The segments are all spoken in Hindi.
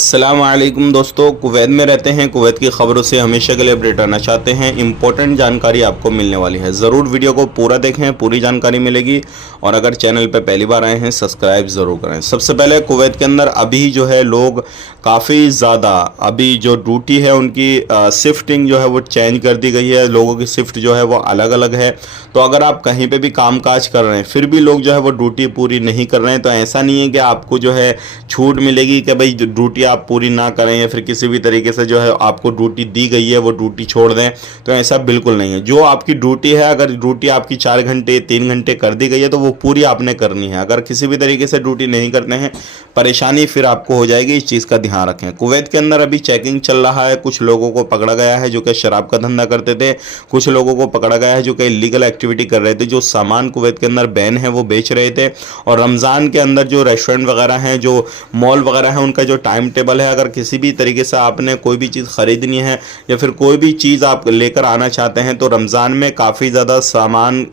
अस्सलाम वालेकुम दोस्तों, कुवैत में रहते हैं। कुवैत की ख़बरों से हमेशा के लिए अपडेट रहना चाहते हैं। इंपॉर्टेंट जानकारी आपको मिलने वाली है, ज़रूर वीडियो को पूरा देखें, पूरी जानकारी मिलेगी। और अगर चैनल पर पहली बार आए हैं सब्सक्राइब ज़रूर करें। सबसे पहले कुवैत के अंदर अभी जो है लोग काफ़ी ज़्यादा, अभी जो ड्यूटी है उनकी शिफ्टिंग जो है वो चेंज कर दी गई है। लोगों की शिफ्ट जो है वो अलग अलग है। तो अगर आप कहीं पर भी काम काज कर रहे हैं फिर भी लोग जो है वो ड्यूटी पूरी नहीं कर रहे हैं, तो ऐसा नहीं है कि आपको जो है छूट मिलेगी कि भाई ड्यूटी आप पूरी ना करें या फिर किसी भी तरीके से जो है आपको ड्यूटी दी गई है वो ड्यूटी छोड़ दें। तो ऐसा बिल्कुल नहीं है। जो आपकी ड्यूटी है, अगर ड्यूटी आपकी 4 घंटे 3 घंटे कर दी गई है तो वो पूरी आपने करनी है। अगर किसी भी तरीके से ड्यूटी नहीं करते हैं परेशानी फिर आपको हो जाएगी, इस चीज़ का ध्यान रखें। कुवैत के अंदर अभी चेकिंग चल रहा है। कुछ लोगों को पकड़ा गया है जो कि शराब का धंधा करते थे, कुछ लोगों को पकड़ा गया है जो कि इलीगल एक्टिविटी कर रहे थे, जो सामान कुवैत के अंदर बैन है वो बेच रहे थे। और रमज़ान के अंदर जो रेस्टोरेंट वगैरह हैं, जो मॉल वगैरह हैं, उनका जो टाइम टेबल है, अगर किसी भी तरीके से आपने कोई भी चीज़ ख़रीदनी है या फिर कोई भी चीज़ आप लेकर आना चाहते हैं तो रमज़ान में काफ़ी ज़्यादा सामान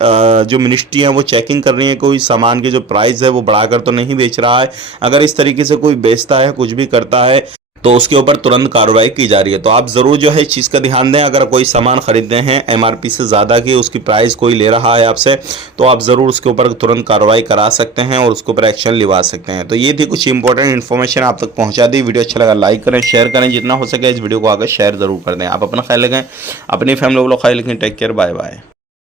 जो मिनिस्ट्री है वो चेकिंग कर रही है, कोई सामान के जो प्राइस है वो बढ़ाकर तो नहीं बेच रहा है। अगर इस तरीके से कोई बेचता है, कुछ भी करता है, तो उसके ऊपर तुरंत कार्रवाई की जा रही है। तो आप ज़रूर जो है इस चीज़ का ध्यान दें। अगर कोई सामान खरीदते हैं एमआरपी से ज़्यादा की उसकी प्राइस कोई ले रहा है आपसे, तो आप ज़रूर उसके ऊपर तुरंत कार्रवाई करा सकते हैं और उसके ऊपर एक्शन लिवा सकते हैं। तो ये थी कुछ इंपॉर्टेंट इन्फॉर्मेशन आप तक पहुँचा दी। वीडियो अच्छा लगा लाइक करें, शेयर करें, जितना हो सके इस वीडियो को आगे शेयर ज़रूर कर दें। आप अपना ख्याल रखें, अपनी फैमिली को ख्याल रखें। Take care, bye bye.